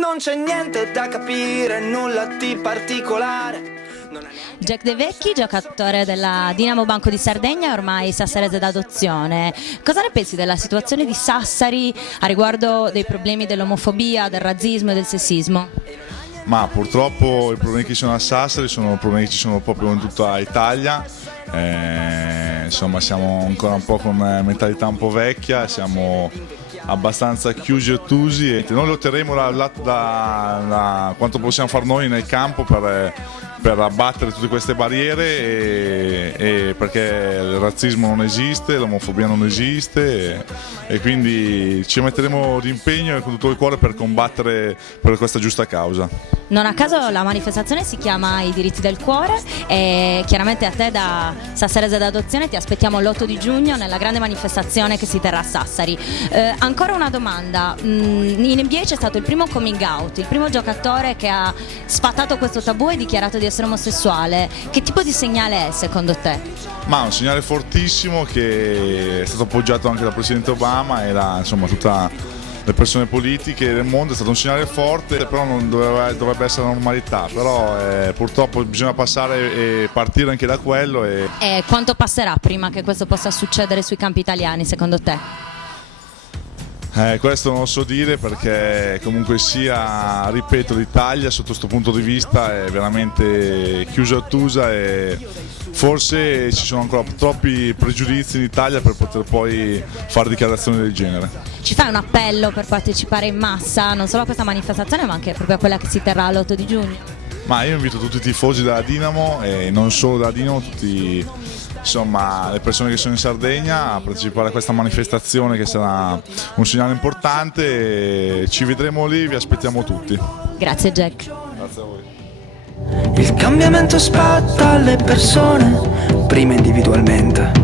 Non c'è niente da capire, nulla di particolare. Jack De Vecchi, giocatore della Dinamo Banco di Sardegna, ormai sassarese d'adozione. Cosa ne pensi della situazione di Sassari a riguardo dei problemi dell'omofobia, del razzismo e del sessismo? Ma purtroppo i problemi che ci sono a Sassari sono problemi che ci sono proprio in tutta Italia. Insomma, siamo ancora un po' con mentalità un po' vecchia, siamo abbastanza chiusi e ottusi e noi lotteremo da quanto possiamo fare noi nel campo per abbattere tutte queste barriere e perché il razzismo non esiste, l'omofobia non esiste e quindi ci metteremo d'impegno e con tutto il cuore per combattere per questa giusta causa. Non a caso la manifestazione si chiama I diritti del cuore e chiaramente a te da sassarese d'adozione ti aspettiamo l'8 di giugno nella grande manifestazione che si terrà a Sassari. Ancora una domanda, in NBA c'è stato il primo coming out, il primo giocatore che ha sfatato questo tabù e dichiarato di essere omosessuale. Che tipo di segnale è secondo te? Ma un segnale fortissimo che è stato appoggiato anche dal Presidente Obama e da insomma tutta le persone politiche del mondo, è stato un segnale forte, però non dovrebbe essere la normalità, però purtroppo bisogna passare e partire anche da quello. E quanto passerà prima che questo possa succedere sui campi italiani secondo te? Questo non lo so dire perché comunque sia, ripeto, l'Italia sotto questo punto di vista è veramente chiusa e ottusa e forse ci sono ancora troppi pregiudizi in Italia per poter poi fare dichiarazioni del genere. Ci fai un appello per partecipare in massa non solo a questa manifestazione ma anche proprio a quella che si terrà l'8 di giugno? Ma io invito tutti i tifosi della Dinamo e non solo della Dinamo, tutti insomma le persone che sono in Sardegna a partecipare a questa manifestazione che sarà un segnale importante e ci vedremo lì, vi aspettiamo tutti. Grazie Jack. Grazie a voi. Il cambiamento spetta alle persone, prima individualmente